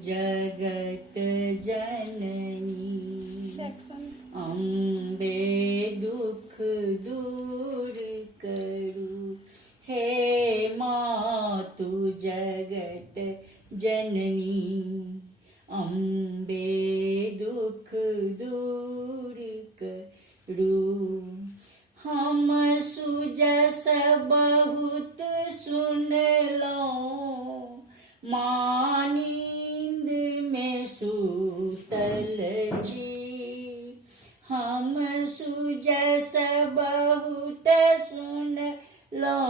जगत जननी अम्बे दुख दूर करू। हे मातु जगत जननी अम्बे दुख दूर करू। हम सुजस बहुत सुन लो माँ नींद में सूतल जी। हम सुजस बहुत सुन लो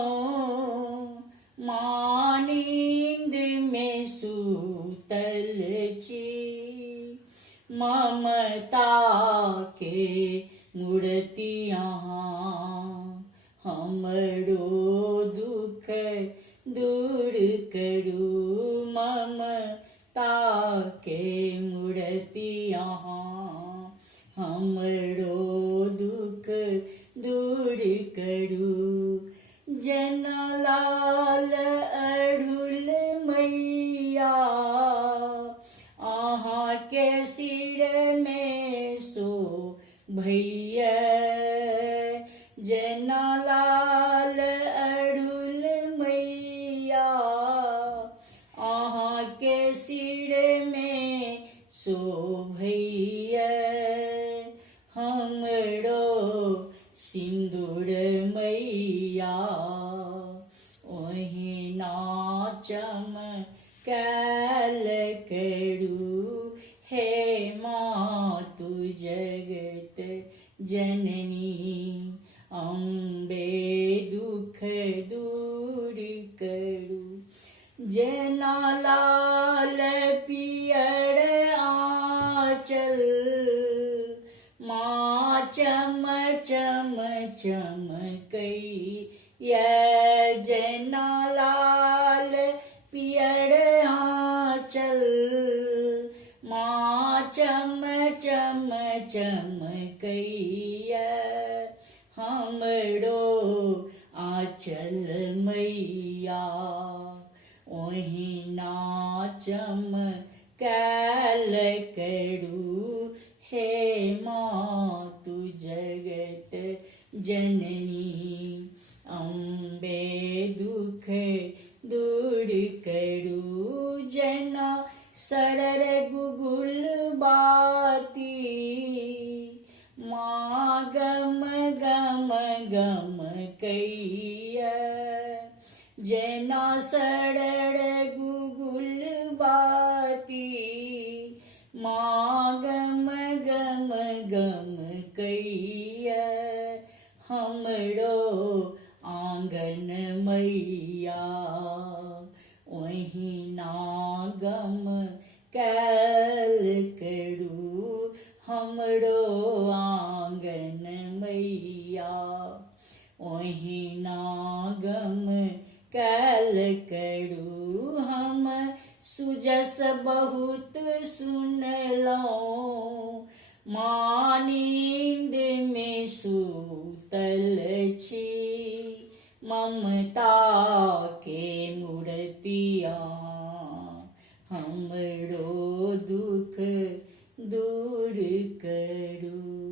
माँ नींद में सूतल जी। ममता के मूर्तियाँ हमरो दुख दूर करू। ममता के मूर्तियाँ हमरो दुख दूर करू। जन लाल अढ़ुल मैया आहाँ के सिर में सो भैया। जन लाल अढ़ुल मैया आहाँ के सिर में सो भैया। हमरो सिंदूर मैया ओहि नाचम कैल करू। हे मातु जगत जननी अम्बे दुख दूर करू। जना लाल पियर आंचल माँ चम चम चमकैया। जना लाल पियर आंचल माँ चम चम चमकैया। हमरो आंचल मैया ओहि नाचम कैल करू। हे मातु जगत जननी अम्बे दुख दूर करू। जना सरर गुगुल बाती माँ गम गम गम कैया। जना सरर गुगुल बाती माँ गम गम गम कैया। हमरो आंगन मैया ओहि नागम कैल करू। हमरो आंगन मैया ओहि नागम कैल करू। हम सुजस बहुत सुन लो माँ नींद में सूतल छी। ममता के मूर्तियाँ हमरो दुख दूर करू।